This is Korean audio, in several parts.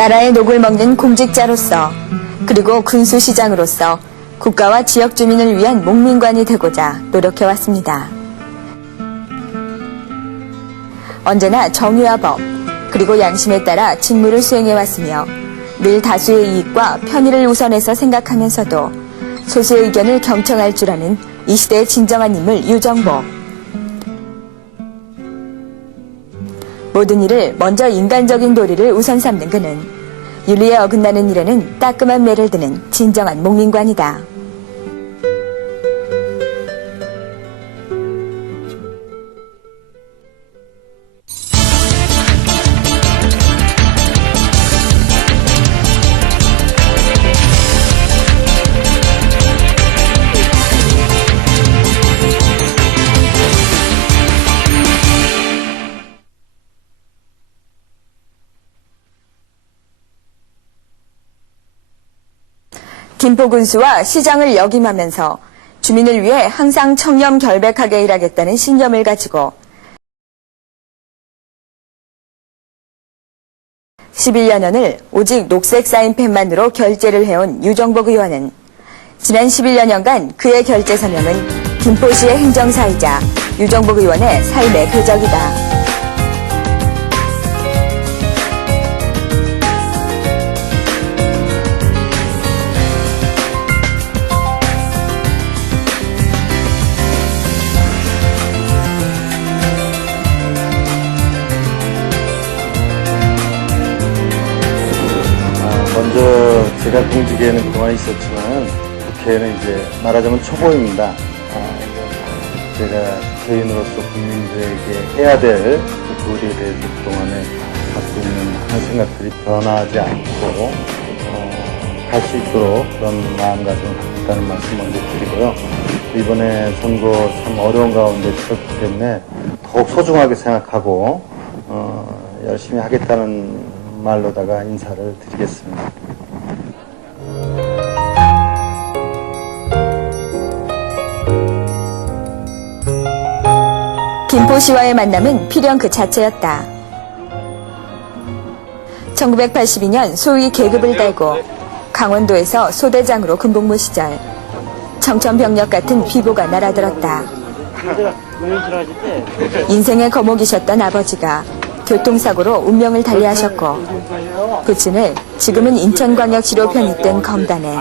나라의 녹을 먹는 공직자로서 그리고 군수시장으로서 국가와 지역 주민을 위한 목민관이 되고자 노력해왔습니다. 언제나 정의와 법 그리고 양심에 따라 직무를 수행해왔으며 늘 다수의 이익과 편의를 우선해서 생각하면서도 소수의 의견을 경청할 줄 아는 이 시대의 진정한 인물 유정복. 모든 일을 먼저 인간적인 도리를 우선 삼는 그는 윤리에 어긋나는 일에는 따끔한 매를 드는 진정한 목민관이다. 김포군수와 시장을 역임하면서 주민을 위해 항상 청렴결백하게 일하겠다는 신념을 가지고 11년을 오직 녹색 사인펜만으로 결제를 해온 유정복 의원은 지난 11여년간 그의 결제 서명은 김포시의 행정사이자 유정복 의원의 삶의 궤적이다. 먼저 제가 공직에는 그동안 있었지만 국회에는 이제 말하자면 초보입니다. 제가 개인으로서 국민들에게 해야 될 도리에 대해서 그동안에 갖고 있는 많은 생각들이 변하지 않고 갈 수 있도록 그런 마음가짐을 갖고 있다는 말씀 먼저 드리고요. 이번에 선거 참 어려운 가운데 치렀기 때문에 더욱 소중하게 생각하고 열심히 하겠다는 말로다가 인사를 드리겠습니다. 김포시와의 만남은 필연 그 자체였다. 1982년 소위 계급을 달고 강원도에서 소대장으로 군복무 시절 청천벽력 같은 비보가 날아들었다. 인생의 거목이셨던 아버지가 교통사고로 운명을 달리하셨고 부친을 지금은 인천광역시로 편입된 검단에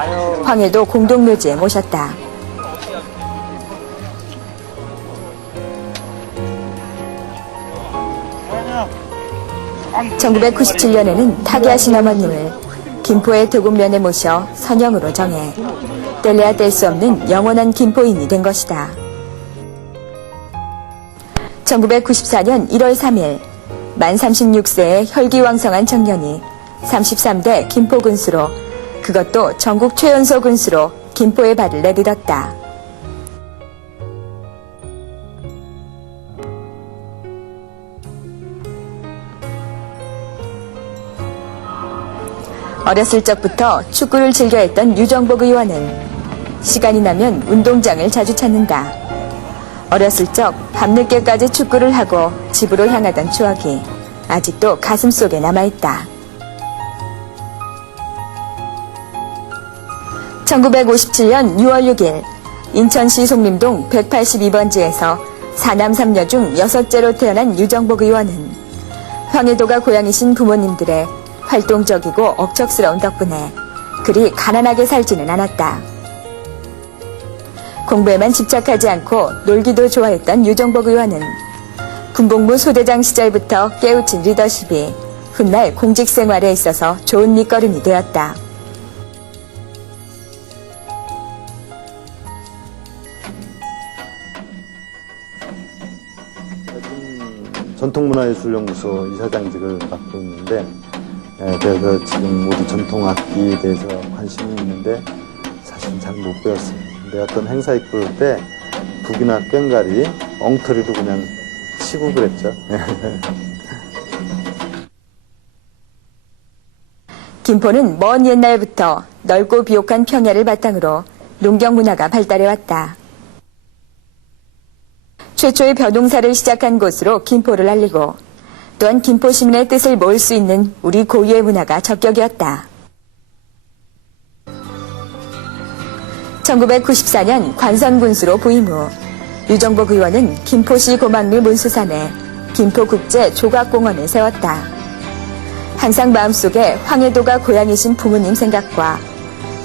황해도 공동묘지에 모셨다. (1997년에는) 타계하신 어머님을 김포의 도곡면에 모셔 선영으로 정해 뗄래야 뗄 수 없는 영원한 김포인이 된 것이다. (1994년 1월 3일) 만 36세의 혈기왕성한 청년이 33대 김포군수로, 그것도 전국 최연소 군수로 김포에 발을 내딛었다. 어렸을 적부터 축구를 즐겨했던 유정복 의원은 시간이 나면 운동장을 자주 찾는다. 어렸을 적 밤늦게까지 축구를 하고 집으로 향하던 추억이 아직도 가슴속에 남아있다. 1957년 6월 6일 인천시 송림동 182번지에서 4남 3녀 중 6째로 태어난 유정복 의원은 황해도가 고향이신 부모님들의 활동적이고 억척스러운 덕분에 그리 가난하게 살지는 않았다. 공부에만 집착하지 않고 놀기도 좋아했던 유정복 의원은 군복무 소대장 시절부터 깨우친 리더십이 훗날 공직 생활에 있어서 좋은 밑거름이 되었다. 전통문화예술연구소 이사장직을 맡고 있는데, 그래서 지금 우리 전통악기에 대해서 관심이 있는데 사실 잘 못 배웠어요. 근데 어떤 행사 이끌 때 북이나 꽹과리, 엉터리도 그냥 치고 그랬죠. 김포는 먼 옛날부터 넓고 비옥한 평야를 바탕으로 농경 문화가 발달해왔다. 최초의 벼농사를 시작한 곳으로 김포를 알리고 또한 김포 시민의 뜻을 모을 수 있는 우리 고유의 문화가 적격이었다. 1994년 관선군수로 부임 후 유정복 의원은 김포시 고막리 문수산에 김포국제 조각공원을 세웠다. 항상 마음속에 황해도가 고향이신 부모님 생각과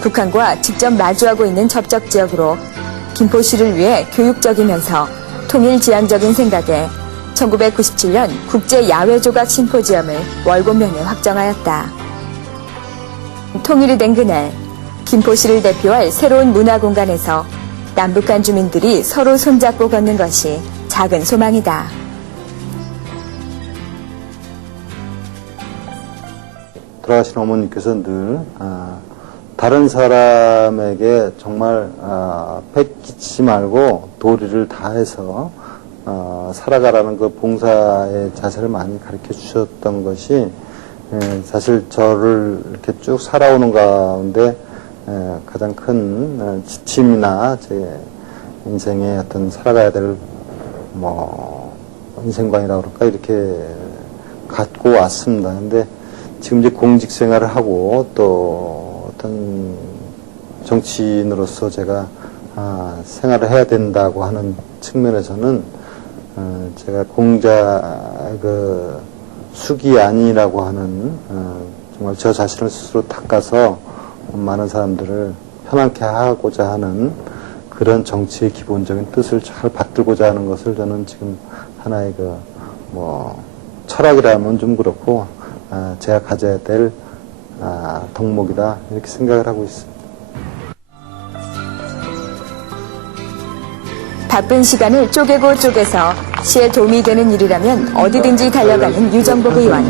북한과 직접 마주하고 있는 접촉 지역으로 김포시를 위해 교육적이면서 통일지향적인 생각에 1997년 국제야외조각 심포지엄을 월곡면에 확정하였다. 통일이 된 그날 김포시를 대표할 새로운 문화공간에서 남북한 주민들이 서로 손잡고 걷는 것이 작은 소망이다. 돌아가신 어머니께서 늘 다른 사람에게 정말 뺏기지 말고 도리를 다해서 살아가라는 그 봉사의 자세를 많이 가르쳐 주셨던 것이 사실 저를 이렇게 쭉 살아오는 가운데 가장 큰 지침이나 제 인생의 어떤 살아가야 될 인생관이라고 그럴까 이렇게 갖고 왔습니다. 근데 지금 이제 공직 생활을 하고 또 어떤 정치인으로서 제가 생활을 해야 된다고 하는 측면에서는 제가 공자 숙이 아니라고 하는 정말 저 자신을 스스로 닦아서 많은 사람들을 편안케 하고자 하는 그런 정치의 기본적인 뜻을 잘 받들고자 하는 것을 저는 지금 하나의 철학이라면 좀 그렇고 제가 가져야 될 덕목이다 이렇게 생각을 하고 있습니다. 바쁜 시간을 쪼개고 쪼개서 시에 도움이 되는 일이라면 어디든지 달려가는 유정복 의원.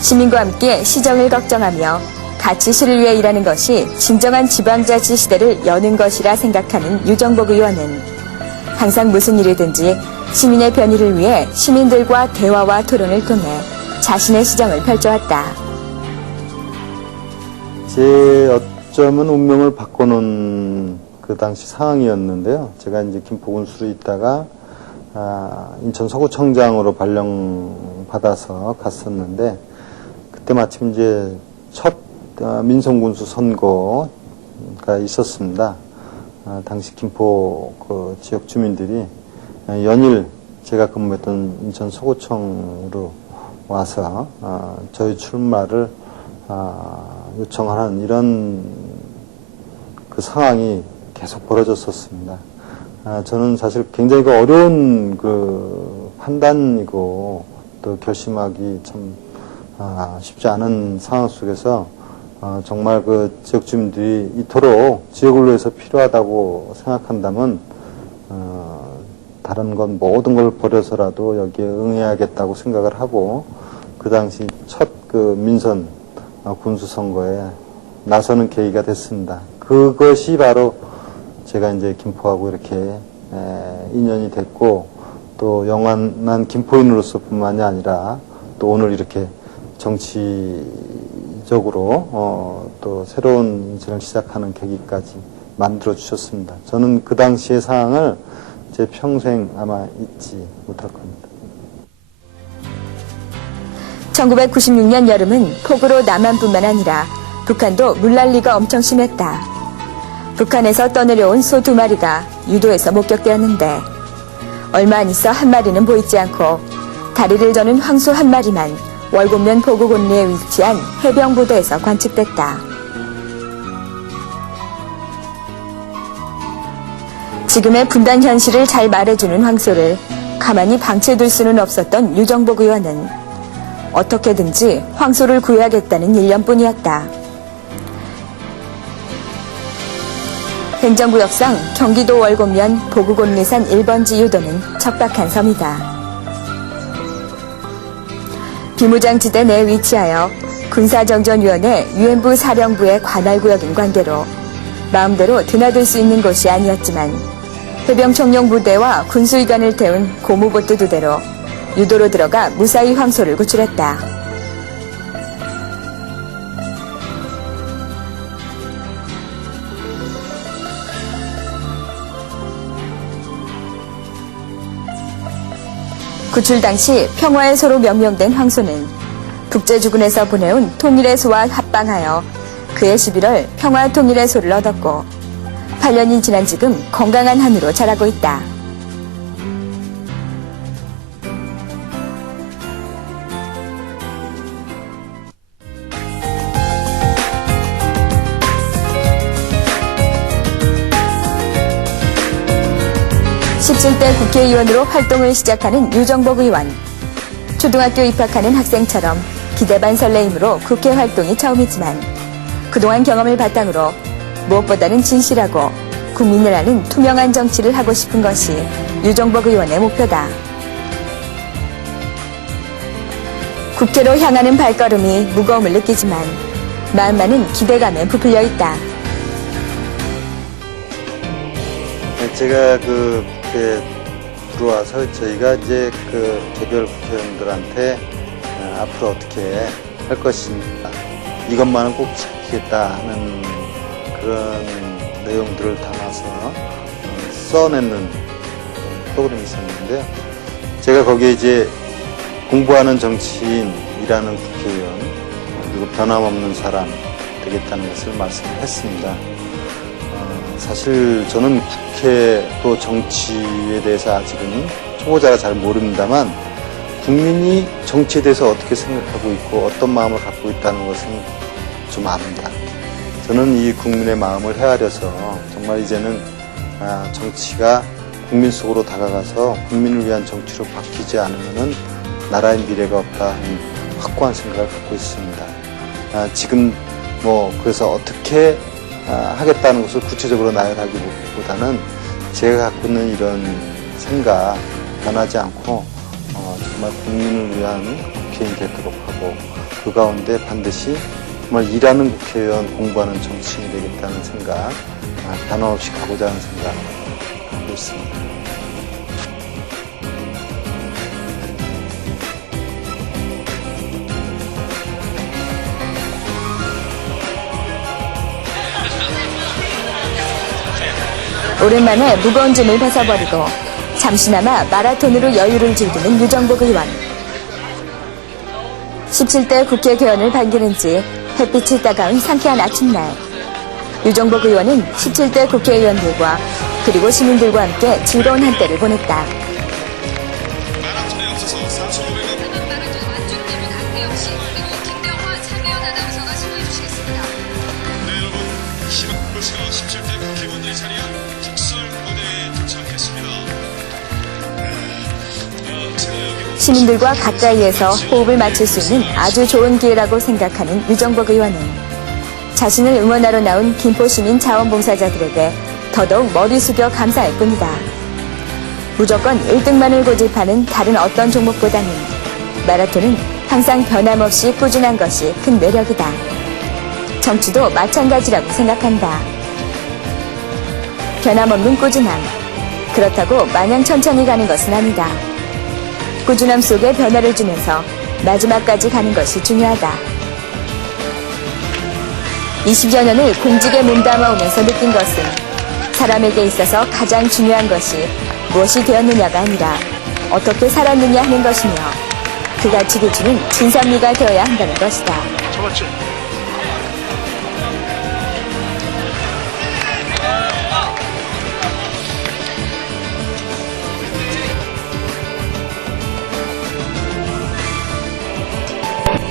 시민과 함께 시정을 걱정하며 같이 시를 위해 일하는 것이 진정한 지방자치 시대를 여는 것이라 생각하는 유정복 의원은 항상 무슨 일이든지 시민의 편의를 위해 시민들과 대화와 토론을 통해 자신의 시정을 펼쳐왔다. 제 어쩌면 운명을 바꿔놓은 그 당시 상황이었는데요. 제가 이제 김포군수로 있다가 인천 서구청장으로 발령받아서 갔었는데 그때 마침 이제 첫 민선군수 선거가 있었습니다. 당시 김포 그 지역 주민들이 연일 제가 근무했던 인천 서구청으로 와서 저희 출마를 요청하는 이런 그 상황이 계속 벌어졌었습니다. 저는 사실 굉장히 어려운 그 판단이고 또 결심하기 참 쉽지 않은 상황 속에서 정말 그 지역 주민들이 이토록 지역을 위해서 필요하다고 생각한다면 다른 건 모든 걸 버려서라도 여기에 응해야겠다고 생각을 하고 그 당시 첫 그 민선 군수 선거에 나서는 계기가 됐습니다. 그것이 바로 제가 이제 김포하고 이렇게 인연이 됐고 또 영원한 김포인으로서뿐만이 아니라 또 오늘 이렇게 정치적으로 또 새로운 인생을 시작하는 계기까지 만들어 주셨습니다. 저는 그 당시의 상황을 제 평생 아마 잊지 못할 겁니다. 1996년 여름은 폭우로 남한뿐만 아니라 북한도 물난리가 엄청 심했다. 북한에서 떠내려온 소 2마리가 유도에서 목격되었는데 얼마 안 있어 한 마리는 보이지 않고 다리를 저는 황소 1마리만 월곡면 보고곤리에 위치한 해병부대에서 관측됐다. 지금의 분단 현실을 잘 말해주는 황소를 가만히 방치해둘 수는 없었던 유정복 의원은 어떻게든지 황소를 구해야겠다는 일념뿐이었다. 행정구역상 경기도 월곡면 보구곤리산 1번지 유도는 척박한 섬이다. 비무장지대 내에 위치하여 군사정전위원회 유엔부 사령부의 관할구역인 관계로 마음대로 드나들 수 있는 곳이 아니었지만 해병청룡부대와 군수위관을 태운 고무보트 2대로 유도로 들어가 무사히 황소를 구출했다. 구출 당시 평화의 소로 명명된 황소는 북제주군에서 보내온 통일의 소와 합방하여 그해 11월 평화 통일의 소를 얻었고 8년이 지난 지금 건강한 한우로 자라고 있다. (17대) 국회의원으로 활동을 시작하는 유정복 의원. 초등학교 입학하는 학생처럼 기대 반 설레임으로 국회 활동이 처음이지만 그동안 경험을 바탕으로 무엇보다는 진실하고 국민을 아는 투명한 정치를 하고 싶은 것이 유정복 의원의 목표다. 국회로 향하는 발걸음이 무거움을 느끼지만 마음만은 기대감에 부풀려 있다. 제가 국회에 들어와서 저희가 이제 개별 국회의원들한테 앞으로 어떻게 할 것인가 이것만은 꼭 지키겠다 하는 그런 내용들을 담아서 써내는 프로그램이 있었는데요. 제가 거기에 이제 공부하는 정치인이라는 국회의원 그리고 변함없는 사람 되겠다는 것을 말씀했습니다. 사실 저는 국회 또 정치에 대해서 아직은 초보자라 잘 모릅니다만 국민이 정치에 대해서 어떻게 생각하고 있고 어떤 마음을 갖고 있다는 것은 좀 압니다. 저는 이 국민의 마음을 헤아려서 정말 이제는 정치가 국민 속으로 다가가서 국민을 위한 정치로 바뀌지 않으면 나라의 미래가 없다 하는 확고한 생각을 갖고 있습니다. 지금 그래서 어떻게 하겠다는 것을 구체적으로 나열하기보다는 제가 갖고 있는 이런 생각 변하지 않고 정말 국민을 위한 국회의원 되도록 하고 그 가운데 반드시 정말 일하는 국회의원, 공부하는 정치인이 되겠다는 생각 변함없이 가고자 하는 생각 갖고 있습니다. 오랜만에 무거운 짐을 벗어버리고 잠시나마 마라톤으로 여유를 즐기는 유정복 의원. 17대 국회 개원을 반기는 지 햇빛이 따가운 상쾌한 아침날. 유정복 의원은 17대 국회의원들과 그리고 시민들과 함께 즐거운 한때를 보냈다. 마라톤에 앞서서 4,500m 마라톤 완주팀 강대영 씨 그리고 김대영과 차미연 아나운서가 수고해 주시겠습니다. 네, 여러분, 시간부터 17대 국회의원들이 자리한 특설 무대에 도착했습니다. 제가 여기 시민들과 가까이에서 호흡을 맞출 수 있는 아주 좋은 기회라고 생각하는 유정복 의원은 자신을 응원하러 나온 김포시민 자원봉사자들에게 더더욱 머리 숙여 감사할 뿐이다. 무조건 1등만을 고집하는 다른 어떤 종목보다는 마라톤은 항상 변함없이 꾸준한 것이 큰 매력이다. 정치도 마찬가지라고 생각한다. 변함없는 꾸준함. 그렇다고 마냥 천천히 가는 것은 아니다. 꾸준함 속에 변화를 주면서 마지막까지 가는 것이 중요하다. 20여 년을 공직에 몸담아 오면서 느낀 것은 사람에게 있어서 가장 중요한 것이 무엇이 되었느냐가 아니라 어떻게 살았느냐 하는 것이며 그 가치 기준은 진선미가 되어야 한다는 것이다. 잡았죠.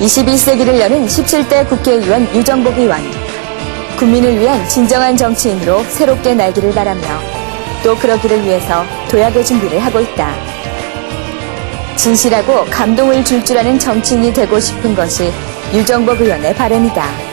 (21세기를) 여는 17대 국회의원 유정복 의원. 국민을 위한 진정한 정치인으로 새롭게 날기를 바라며 또 그러기를 위해서 도약의 준비를 하고 있다. 진실하고 감동을 줄 줄 아는 정치인이 되고 싶은 것이 유정복 의원의 바람이다.